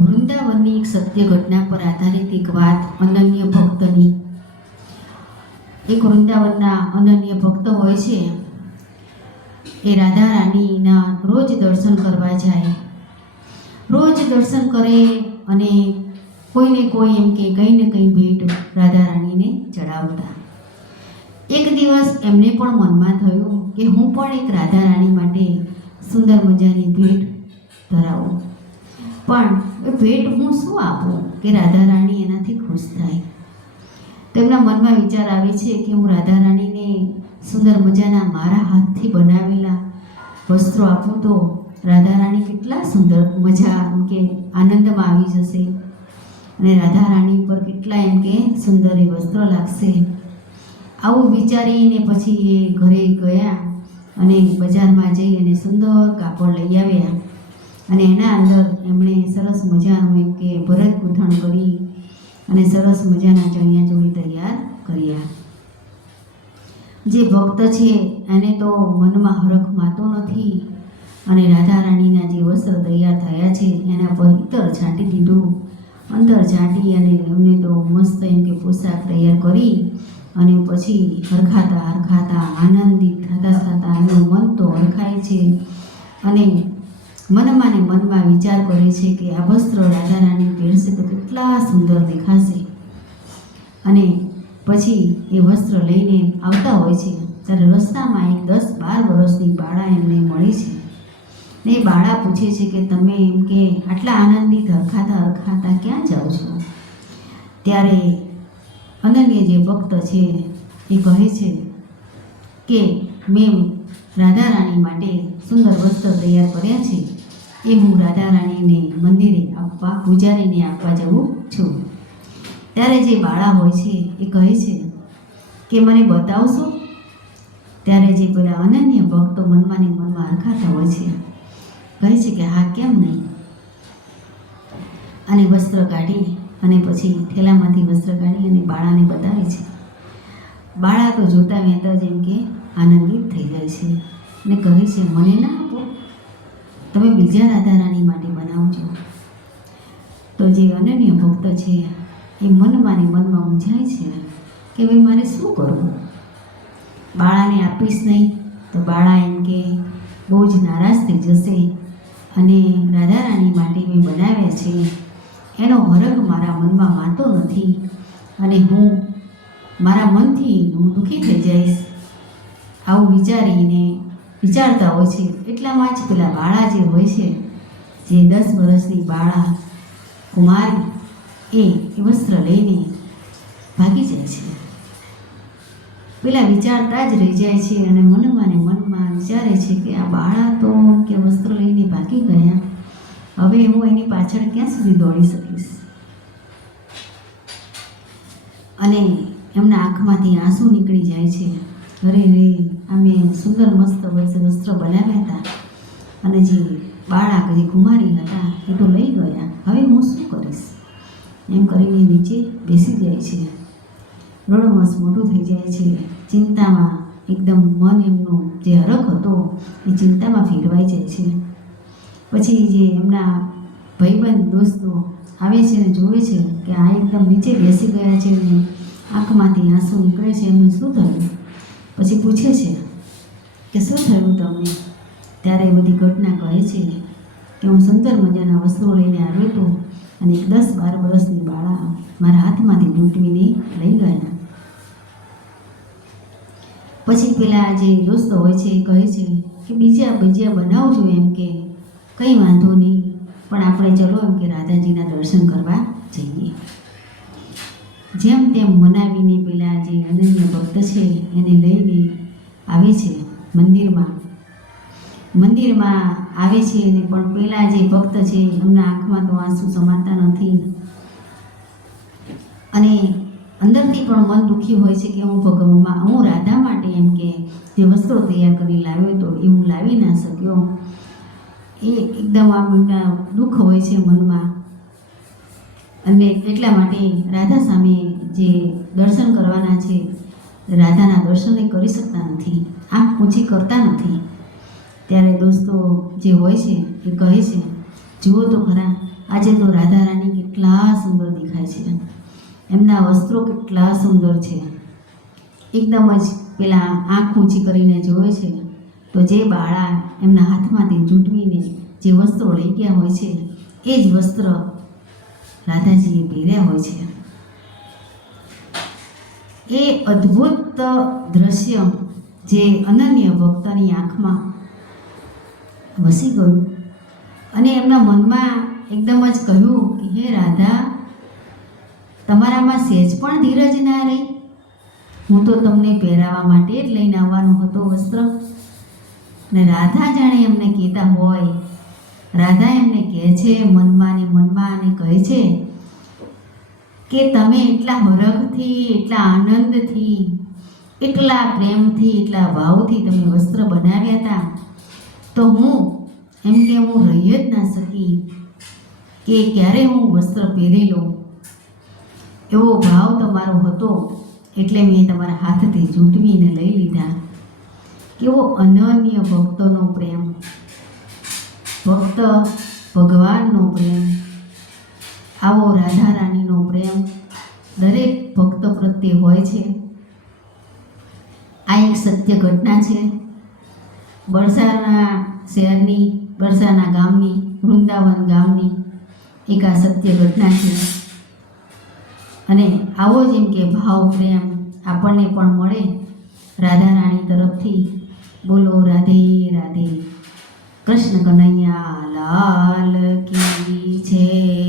વૃંદાવનની એક સત્ય ઘટના પર આધારિત એક વાત અનન્ય ભક્તની. એક વૃંદાવનના અનન્ય ભક્ત હોય છે. એ રાધા રાણીના રોજ દર્શન કરવા જાય. રોજ દર્શન કરે અને કોઈને કોઈ એમ કે કંઈ ને કંઈ ભેટ રાધા રાણીને ચડાવતા. એક દિવસ એમને પણ મનમાં થયું કે હું પણ એક રાધા રાણી માટે સુંદર મજાની ભેટ ધરાવું. પણ એ ભેટ હું શું આપું કે રાધા રાણી એનાથી ખુશ થાય? તેમના મનમાં વિચાર આવે છે કે હું રાધા રાણીને સુંદર મજાના મારા હાથથી બનાવેલા વસ્ત્રો આપું તો રાધા રાણી કેટલા સુંદર મજા કે આનંદમાં આવી જશે. અને રાધા રાણી પર કેટલા એમ કે સુંદર એ વસ્ત્રો લાગશે. આવું વિચારીને પછી એ ઘરે ગયા અને બજારમાં જઈ અને સુંદર કાપડ લઈ આવ્યા. અને એના અંદર એમણે સરસ મજાનું એમ કે ભરત ગૂંથણ કરી અને સરસ મજાના ચણિયા ચોળી તૈયાર કર્યા. જે ભક્ત છે, એને તો મનમાં હરખ માતો નથી અને રાધા રાણીના જે વસ્ત્ર તૈયાર થયા છે, એના પર ઇતર છાંટી દીધું. અંદર છાંટી અને એમને તો મસ્ત એમ કે પોશાક તૈયાર કરી અને પછી હરખાતા હરખાતા આનંદિત થતા થતા એનું મન તો હરખાય છે અને મનમાં ને મનમાં વિચાર કરે છે કે આ વસ્ત્ર રાધા રાણી પહેરશે તો કેટલા સુંદર દેખાશે. અને પછી એ વસ્ત્ર લઈને આવતા હોય છે, ત્યારે રસ્તામાં એક દસ બાર વર્ષની બાળા એમને મળે છે. ને એ બાળા પૂછે છે કે તમે એમ કે આટલા આનંદિત હરખાતા હરખાતા ક્યાં જાઓ છો? ત્યારે અનન્ય જે ભક્ત છે, એ કહે છે કે મેં રાધા રાણી માટે સુંદર વસ્ત્ર તૈયાર કર્યા છે. એ હું રાધા રાણીને મંદિરે આપવા, પૂજારીને આપવા જવું છું. ત્યારે જે બાળા હોય છે, એ કહે છે, કે મને બતાવશો? ત્યારે જે પેલા અનન્ય ભક્તો મનમાં ને મનમાં હરખાતા હોય છે, કહે છે કે, હા, કેમ નહીં? અને વસ્ત્ર કાઢી અને પછી થેલામાંથી વસ્ત્ર કાઢી અને બાળાને બતાવે છે. બાળા તો જોતા વહેતા જેમ કે આનંદિત થઈ જાય છે અને કહે છે, મને ના તમે બીજા રાધા રાણી માટે બનાવજો. તો જે અનન્ય ભક્ત છે, એ મનમાં ને મનમાં ઊંઝાય છે કે ભાઈ મારે શું કરવું? બાળાને આપીશ નહીં, તો બાળા એમ કે, બહુ જ નારાજ થઈ જશે અને રાધા રાણી માટે મેં બનાવ્યા છે. એનો હરખ મારા મનમાં માનતો નથી અને હું મારા મનથી હું દુઃખી થઈ જઈશ. આવું વિચારીને વિચારતા હોય છે, એટલામાં જ પેલા બાળા જે હોય છે, જે દસ વર્ષની બાળા કુમારી એ વસ્ત્ર લઈને ભાગી જાય છે. પેલા વિચારતા જ રહી જાય છે અને મનમાં ને મનમાં વિચારે છે કે આ બાળા તો કે વસ્ત્ર લઈને ભાગી ગયા. હવે હું એની પાછળ ક્યાં સુધી દોડી શકીશ? અને એમના આંખમાંથી આંસુ નીકળી જાય છે. અરે રે અમે સુંદર મસ્ત વસ્ત્ર બનાવ્યા હતા. અને જે બાળક જે કુમારી હતા, એ તો લઈ ગયા. હવે હું શું કરીશ? એમ કરીને નીચે બેસી જાય છે. રડમસ મોટું થઈ જાય છે. ચિંતામાં એકદમ મન એમનો જે હરખ હતો, એ ચિંતામાં ફેરવાઈ જાય છે. પછી જે એમના ભાઈબંધ દોસ્તો આવે છે ને જોવે છે કે આ એકદમ નીચે બેસી ગયા છે ને આંખમાંથી આંસુ નીકળે છે, એમને શું થયું? પછી પૂછે છે કે શું થયું તમને? ત્યારે એ બધી ઘટના કહે છે કે હું સુંદર મજાના વસ્ત્રો લઈને આવ્યો હતો અને એક દસ બાર વર્ષની બાળા મારા હાથમાંથી લૂંટવીને લઈ ગયા પછી પેલા જે દોસ્તો હોય છે એ કહે છે કે બીજા બીજા બનાવજો એમ કે કંઈ વાંધો નહીં, પણ આપણે ચલો એમ કે રાધાજીના દર્શન કરવા જઈએ. જેમ તેમ મનાવીને પેલા જે અનન્ય ભક્ત છે એને લઈને આવે છે મંદિરમાં. મંદિરમાં આવે છે અને પણ પેલા જે ભક્ત છે એમના આંખમાં તો આંસુ સમાતા નથી. અને અંદરથી પણ મન દુઃખી હોય છે કે હું ભગવાનમાં હું રાધા માટે એમ કે જે વસ્ત્રો તૈયાર કરી લાવ્યો હતો એ હું લાવી ના શક્યો. એ એકદમ આ દુઃખ હોય છે મનમાં. અને એટલા માટે રાધા સામે જે દર્શન કરવાના છે, રાધાના દર્શન એ કરી શકતા નથી, આંખ ઊંચી કરતા નથી. ત્યારે દોસ્તો જે હોય છે, એ કહે છે, જુઓ તો ખરા, આજે તો રાધા રાણી કેટલા સુંદર દેખાય છે. એમના વસ્ત્રો કેટલા સુંદર છે. એકદમ જ પેલા આંખ ઊંચી કરીને જોવે છે, તો જે બાળા એમના હાથમાંથી ઝૂંટવીને જે વસ્ત્રો લઈ ગયા હોય છે, એ જ વસ્ત્ર રાધાજીએ પહેર્યા હોય છે. એ અદ્ભુત દ્રશ્ય જે અનન્ય ભક્તની આંખમાં વસી ગયું અને એમના મનમાં એકદમ જ કહ્યું કે, હે રાધા, તમારામાં સહેજ પણ ધીરજ ના રહી. હું તો તમને પહેરાવા માટે જ લઈને આવવાનો હતો વસ્ત્ર. ને રાધા જાણે એમને કહેતા હોય રાધા એમને કહે છે મનમાં ને મનમાં અને કહે છે કે તમે એટલા હરખથી, એટલા આનંદથી, એટલા પ્રેમથી, એટલા ભાવથી તમે વસ્ત્ર બનાવ્યા હતા. તો હું એમ કે હું રહી જ ના શકી કે ક્યારે હું વસ્ત્ર પહેરી લઉં. એવો ભાવ તમારો હતો એટલે મેં તમારા હાથથી ઝૂંટવીને લઈ લીધા. કેવો અનન્ય ભક્તોનો પ્રેમ. ભક્ત ભગવાનનો પ્રેમ, આવો રાધા રાણીનો પ્રેમ દરેક ભક્ત પ્રત્યે હોય છે. આ એક સત્ય ઘટના છે. બરસાના શહેરની, બરસાના ગામની, વૃંદાવન ગામની એક આ સત્ય ઘટના છે. અને આવો જ એમ કે ભાવ, પ્રેમ આપણને પણ મળે રાધા રાણી તરફથી. બોલો, રાધે રાધે. કૃષ્ણ કનૈયા લાલ કી છે.